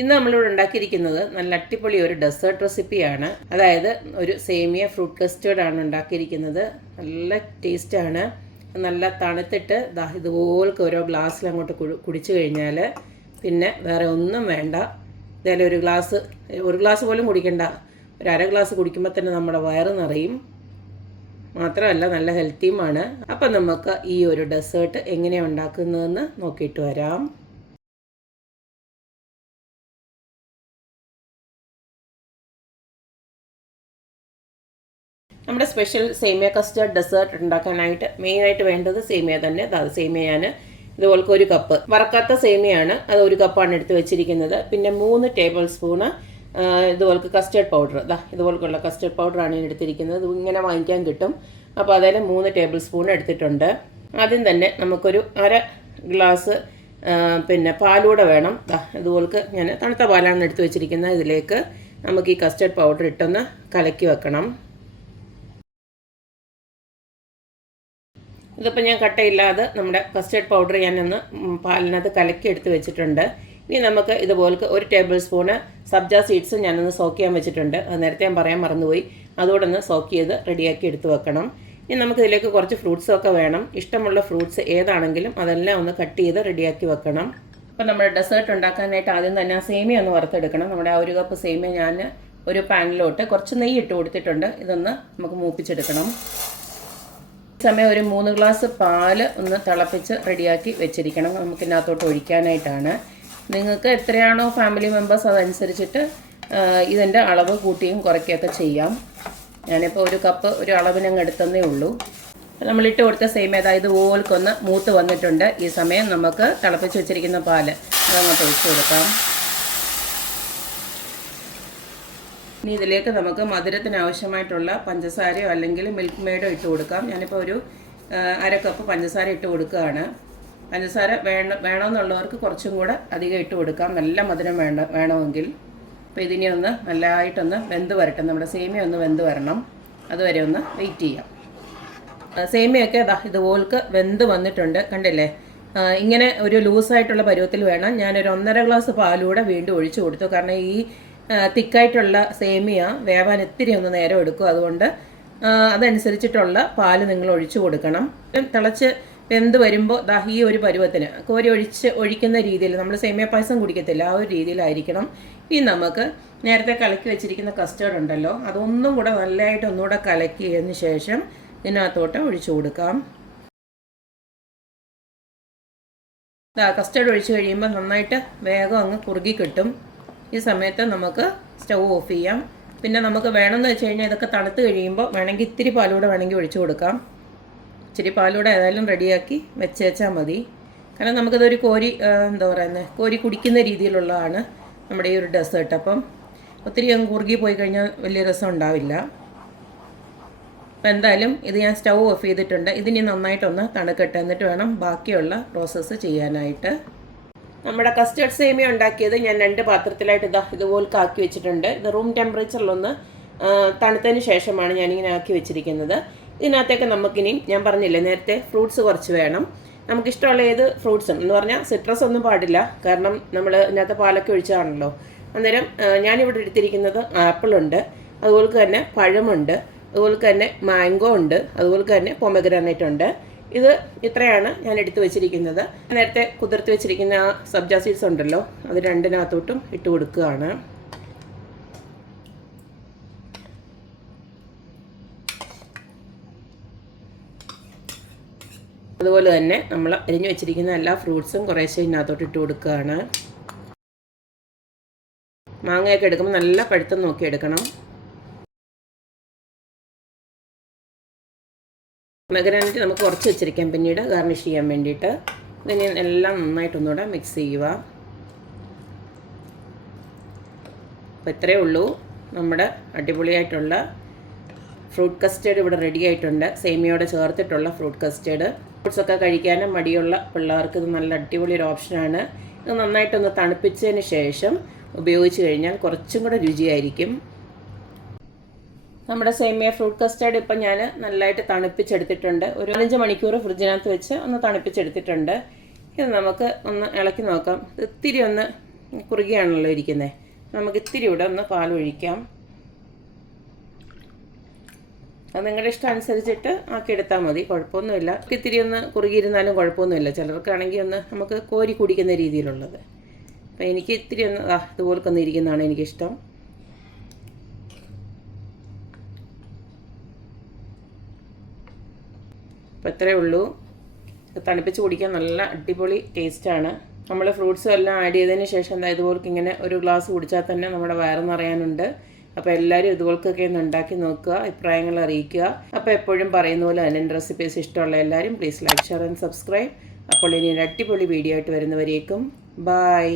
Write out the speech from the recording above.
ഇന്ന് നമ്മളിവിടെ ഉണ്ടാക്കിയിരിക്കുന്നത് നല്ല അടിപൊളി ഒരു ഡെസേർട്ട് റെസിപ്പിയാണ്. അതായത് ഒരു സേമിയ ഫ്രൂട്ട് കസ്റ്റേർഡാണ് ഉണ്ടാക്കിയിരിക്കുന്നത്. നല്ല ടേസ്റ്റാണ്. നല്ല തണുത്തിട്ട് ഇതുപോലൊക്കെ ഓരോ ഗ്ലാസ്സിൽ അങ്ങോട്ട് കുടിച്ചു കഴിഞ്ഞാൽ പിന്നെ വേറെ ഒന്നും വേണ്ട. ഇതായാലും ഒരു ഗ്ലാസ് പോലും കുടിക്കണ്ട. ഒരു അര ഗ്ലാസ് കുടിക്കുമ്പോൾ തന്നെ നമ്മുടെ വയറ് നിറയും. മാത്രമല്ല നല്ല ഹെൽത്തിയുമാണ്. അപ്പം നമുക്ക് ഈ ഒരു ഡെസേർട്ട് എങ്ങനെയാണ് ഉണ്ടാക്കുന്നതെന്ന് നോക്കിയിട്ട് വരാം. നമ്മുടെ സ്പെഷ്യൽ സേമിയ കസ്റ്റേർഡ് ഡെസേർട്ട് ഉണ്ടാക്കാനായിട്ട് മെയിനായിട്ട് വേണ്ടത് സേമിയ തന്നെ. സേമിയ ഞാൻ ഇതുപോലത്തെ ഒരു കപ്പ് വറക്കാത്ത സേമിയാണ്, അത് ഒരു കപ്പാണ് എടുത്ത് വെച്ചിരിക്കുന്നത്. പിന്നെ 3 ടേബിൾ സ്പൂണ് ഇതുപോലത്തെ കസ്റ്റേർഡ് പൗഡർ. ഇതുപോലുള്ള കസ്റ്റേർഡ് പൗഡറാണ് ഞാൻ എടുത്തിരിക്കുന്നത്. ഇത് ഇങ്ങനെ വാങ്ങിക്കാൻ കിട്ടും. അപ്പോൾ അതിൽ 3 ടേബിൾ സ്പൂൺ എടുത്തിട്ടുണ്ട്. ആദ്യം തന്നെ നമുക്കൊരു അര ഗ്ലാസ് പിന്നെ പാലൂടെ വേണം. ഇതുപോലക്ക് ഞാൻ തണുത്ത പാലാണ് എടുത്ത് വെച്ചിരിക്കുന്നത്. ഇതിലേക്ക് നമുക്ക് ഈ കസ്റ്റേർഡ് പൗഡർ ഇട്ടൊന്ന് കലക്കി വെക്കണം. ഇതിപ്പോൾ ഞാൻ കട്ടയില്ലാതെ നമ്മുടെ കസ്റ്റേർഡ് പൗഡർ ഞാനൊന്ന് പാലിനകത്ത് കലക്കി എടുത്ത് വെച്ചിട്ടുണ്ട്. ഇനി നമുക്ക് ഇതുപോലത്തെ 1 ടേബിൾ സ്പൂണ് സബ്ജ സീഡ്സ് ഞാനൊന്ന് സോക്ക് ചെയ്യാൻ വെച്ചിട്ടുണ്ട്. അത് നേരത്തെ ഞാൻ പറയാൻ മറന്നുപോയി. അതുകൂടെ ഒന്ന് സോക്ക് ചെയ്ത് റെഡിയാക്കി എടുത്ത് വെക്കണം. ഇനി നമുക്കിതിലേക്ക് കുറച്ച് ഫ്രൂട്ട്സൊക്കെ വേണം. ഇഷ്ടമുള്ള ഫ്രൂട്ട്സ് ഏതാണെങ്കിലും അതെല്ലാം ഒന്ന് കട്ട് ചെയ്ത് റെഡിയാക്കി വെക്കണം. അപ്പോൾ നമ്മുടെ ഡെസേർട്ട് ഉണ്ടാക്കാനായിട്ട് ആദ്യം തന്നെ ആ സേമിയ ഒന്ന് വറുത്തെടുക്കണം. നമ്മുടെ ആ 1 കപ്പ് സേമിയ ഞാൻ ഒരു പാനിലോട്ട് കുറച്ച് നെയ്യ് ഇട്ട് കൊടുത്തിട്ടുണ്ട്. ഇതൊന്ന് നമുക്ക് മൂപ്പിച്ചെടുക്കണം. സമയം ഒരു 3 ഗ്ലാസ് പാല് ഒന്ന് തിളപ്പിച്ച് റെഡിയാക്കി വെച്ചിരിക്കണം. നമുക്കിതിനകത്തോട്ട് ഒഴിക്കാനായിട്ടാണ്. നിങ്ങൾക്ക് എത്രയാണോ ഫാമിലി മെമ്പേഴ്സ് അതനുസരിച്ചിട്ട് ഇതിൻ്റെ അളവ് കൂട്ടിയും കുറയ്ക്കുകയൊക്കെ ചെയ്യാം. ഞാനിപ്പോൾ 1 കപ്പ് ഒരു അളവിനങ്ങ് എടുത്തതേ ഉള്ളൂ. നമ്മളിട്ട് കൊടുത്ത സേമിയ ഇതുപോലൊന്ന് മൂത്ത് വന്നിട്ടുണ്ട്. ഈ സമയം നമുക്ക് തിളപ്പിച്ച് വെച്ചിരിക്കുന്ന പാല് അതങ്ങോട്ട് ഒഴിച്ചു കൊടുക്കാം. ഇനി ഇതിലേക്ക് നമുക്ക് മധുരത്തിന് ആവശ്യമായിട്ടുള്ള പഞ്ചസാരയോ അല്ലെങ്കിൽ മിൽക്ക് മെയ്ഡോ ഇട്ട് കൊടുക്കാം. ഞാനിപ്പോൾ ഒരു അര കപ്പ് പഞ്ചസാര ഇട്ട് കൊടുക്കുകയാണ്. പഞ്ചസാര വേണമെന്നുള്ളവർക്ക് കുറച്ചും കൂടെ അധികം ഇട്ട് കൊടുക്കാം. നല്ല മധുരം വേണമെങ്കിൽ. അപ്പോൾ ഇതിനെ ഒന്ന് നല്ലതായിട്ടൊന്ന് വെന്ത് വരട്ടെ. നമ്മുടെ സേമിയ ഒന്ന് വെന്ത് വരണം. അതുവരെ ഒന്ന് വെയിറ്റ് ചെയ്യാം. സേമിയൊക്കെ ഇതുപോലക്ക് വെന്ത് വന്നിട്ടുണ്ട്, കണ്ടില്ലേ? ഇങ്ങനെ ഒരു ലൂസായിട്ടുള്ള പരുവത്തിൽ വേണം. ഞാനൊരു 1.5 ഗ്ലാസ് പാലൂടെ വീണ്ടും ഒഴിച്ചു കൊടുത്തു. കാരണം ഈ തിക്കായിട്ടുള്ള സേമിയ വേവാൻ ഇത്തിരി ഒന്ന് നേരം എടുക്കും. അതുകൊണ്ട് അതനുസരിച്ചിട്ടുള്ള പാല് നിങ്ങൾ ഒഴിച്ചു കൊടുക്കണം. തിളച്ച് വെന്ത് വരുമ്പോൾ ഈ ഒരു പരുവത്തിന് കോരി ഒഴിക്കുന്ന രീതിയിൽ നമ്മൾ സേമിയ പായസം കുടിക്കത്തില്ല, ആ ഒരു രീതിയിലായിരിക്കണം. ഇനി നമുക്ക് നേരത്തെ കലക്കി വെച്ചിരിക്കുന്ന കസ്റ്റേർഡ് ഉണ്ടല്ലോ, അതൊന്നും കൂടെ നല്ലതായിട്ട് ഒന്നുകൂടെ കലക്കിയതിന് ശേഷം ഇതിനകത്തോട്ട് ഒഴിച്ചു കൊടുക്കാം. കസ്റ്റേർഡ് ഒഴിച്ചു കഴിയുമ്പോൾ നന്നായിട്ട് വേഗം അങ്ങ് കുറുകി കിട്ടും. ഈ സമയത്ത് നമുക്ക് സ്റ്റൗ ഓഫ് ചെയ്യാം. പിന്നെ നമുക്ക് വേണമെന്ന് വെച്ച് കഴിഞ്ഞാൽ ഇതൊക്കെ തണുത്ത് കഴിയുമ്പോൾ വേണമെങ്കിൽ ഇത്തിരി പാലൂടെ വേണമെങ്കിൽ ഒഴിച്ചു കൊടുക്കാം. ഇച്ചിരി പാലൂടെ ഏതായാലും റെഡിയാക്കി വെച്ചാൽ മതി. കാരണം നമുക്കിതൊരു കോരി കുടിക്കുന്ന രീതിയിലുള്ളതാണ് നമ്മുടെ ഈ ഒരു ഡെസേർട്ട്. അപ്പം ഒത്തിരി അങ്ങ് കുറുകി പോയി കഴിഞ്ഞാൽ വലിയ രസം ഉണ്ടാവില്ല. അപ്പം എന്തായാലും ഇത് ഞാൻ സ്റ്റൗ ഓഫ് ചെയ്തിട്ടുണ്ട്. ഇതിനി നന്നായിട്ടൊന്ന് തണുക്കട്ടെ, എന്നിട്ട് വേണം ബാക്കിയുള്ള പ്രോസസ്സ് ചെയ്യാനായിട്ട്. നമ്മുടെ കസ്റ്റേർഡ് സേമിയ ഉണ്ടാക്കിയത് ഞാൻ 2 പാത്രത്തിലായിട്ട് ഇതുപോലൊക്കെ ആക്കി വെച്ചിട്ടുണ്ട്. ഇത് റൂം ടെമ്പറേച്ചറിലൊന്ന് തണുത്തതിന് ശേഷമാണ് ഞാനിങ്ങനെ ആക്കി വെച്ചിരിക്കുന്നത്. ഇതിനകത്തേക്ക് നമുക്കിനി ഞാൻ പറഞ്ഞില്ലേ നേരത്തെ ഫ്രൂട്ട്സ് കുറച്ച് വേണം. നമുക്കിഷ്ടമുള്ള ഏത് ഫ്രൂട്ട്സും എന്ന് പറഞ്ഞാൽ സിട്രസ് ഒന്നും പാടില്ല, കാരണം നമ്മൾ ഇതിനകത്ത് പാലൊക്കെ ഒഴിച്ചാണല്ലോ. അന്നേരം ഞാനിവിടെ എടുത്തിരിക്കുന്നത് ആപ്പിളുണ്ട്, അതുപോലെ തന്നെ പഴമുണ്ട്, അതുപോലെ തന്നെ മാംഗോ ഉണ്ട്, അതുപോലെ തന്നെ പൊമഗ്രാനൈറ്റ് ഉണ്ട്. ഇത് ഇത്രയാണ് ഞാൻ എടുത്തു വെച്ചിരിക്കുന്നത്. നേരത്തെ കുതിർത്ത് വെച്ചിരിക്കുന്ന ആ സബ്ജ സീഡ്സ് ഉണ്ടല്ലോ, അത് 2-നകത്തോട്ടും ഇട്ട് കൊടുക്കുകയാണ്. അതുപോലെ തന്നെ നമ്മൾ അരിഞ്ഞു വെച്ചിരിക്കുന്ന എല്ലാ ഫ്രൂട്ട്സും കുറേശ്ശെ ഇതിനകത്തോട്ട് ഇട്ട് കൊടുക്കുകയാണ്. മാങ്ങയൊക്കെ എടുക്കുമ്പോൾ നല്ല പഴുത്തം നോക്കി എടുക്കണം. പൊമഗ്രാനൈറ്റ് നമുക്ക് കുറച്ച് വെച്ചിരിക്കാം പിന്നീട് ഗാർണിഷ് ചെയ്യാൻ വേണ്ടിയിട്ട്. ഇതിന് എല്ലാം നന്നായിട്ടൊന്നുകൂടെ മിക്സ് ചെയ്യുക. അപ്പോൾ ഇത്രയേ ഉള്ളൂ, നമ്മുടെ അടിപൊളിയായിട്ടുള്ള ഫ്രൂട്ട് കസ്റ്റേർഡ് ഇവിടെ റെഡി ആയിട്ടുണ്ട്. സേമിയയോടെ ചേർത്തിട്ടുള്ള ഫ്രൂട്ട് കസ്റ്റേർഡ്. ഫ്രൂട്ട്സൊക്കെ കഴിക്കാനും മടിയുള്ള പിള്ളേർക്ക് ഇത് നല്ല അടിപൊളി ഒരു ഓപ്ഷനാണ്. ഇത് നന്നായിട്ടൊന്ന് തണുപ്പിച്ചതിന് ശേഷം ഉപയോഗിച്ച് കഴിഞ്ഞാൽ കുറച്ചും കൂടെ രുചിയായിരിക്കും. നമ്മുടെ സേമിയ ഫ്രൂട്ട് കസ്റ്റേർഡ് ഇപ്പം ഞാൻ നല്ലതായിട്ട് തണുപ്പിച്ചെടുത്തിട്ടുണ്ട്. ഒരു 5 മണിക്കൂർ ഫ്രിഡ്ജിനകത്ത് വെച്ച് ഒന്ന് തണുപ്പിച്ചെടുത്തിട്ടുണ്ട്. ഇത് നമുക്ക് ഒന്ന് ഇളക്കി നോക്കാം. ഇത്തിരി ഒന്ന് കുറുകിയാണല്ലോ ഇരിക്കുന്നത്. നമുക്ക് ഇത്തിരി ഇവിടെ ഒന്ന് പാലൊഴിക്കാം. അത് നിങ്ങളുടെ ഇഷ്ടം അനുസരിച്ചിട്ട് ആക്കിയെടുത്താൽ മതി, കുഴപ്പമൊന്നുമില്ല. ഇത്തിരി ഒന്ന് കുറുകിയിരുന്നാലും കുഴപ്പമൊന്നുമില്ല. ചിലർക്കാണെങ്കിൽ ഒന്ന് നമുക്ക് കോരി കുടിക്കുന്ന രീതിയിലുള്ളത്. അപ്പോൾ എനിക്ക് ഇത്തിരി ഒന്ന് ഇതുപോലൊക്കെ ഒന്ന് ഇരിക്കുന്നതാണ് എനിക്കിഷ്ടം. അപ്പോൾ ഇത്രയേ ഉള്ളൂ. തണുപ്പിച്ച് കുടിക്കാൻ നല്ല അടിപൊളി ടേസ്റ്റാണ്. നമ്മൾ ഫ്രൂട്ട്സും എല്ലാം ആഡ് ചെയ്തതിന് ശേഷം ഇതുപോലൊക്കെ ഇങ്ങനെ ഒരു ഗ്ലാസ് കുടിച്ചാൽ തന്നെ നമ്മുടെ വയറ് നിറയാനുണ്ട്. അപ്പോൾ എല്ലാവരും ഇതുപോലൊക്കെ ഒന്ന് ഉണ്ടാക്കി നോക്കുക, അഭിപ്രായങ്ങൾ അറിയിക്കുക. അപ്പോൾ എപ്പോഴും പറയുന്ന പോലെ തന്നെ റെസിപ്പീസ് ഇഷ്ടമുള്ള എല്ലാവരും please like, share and subscribe. അപ്പോൾ ഇനി ഒരു അടിപൊളി വീഡിയോ ആയിട്ട് വരുന്നവരേക്കും ബൈ.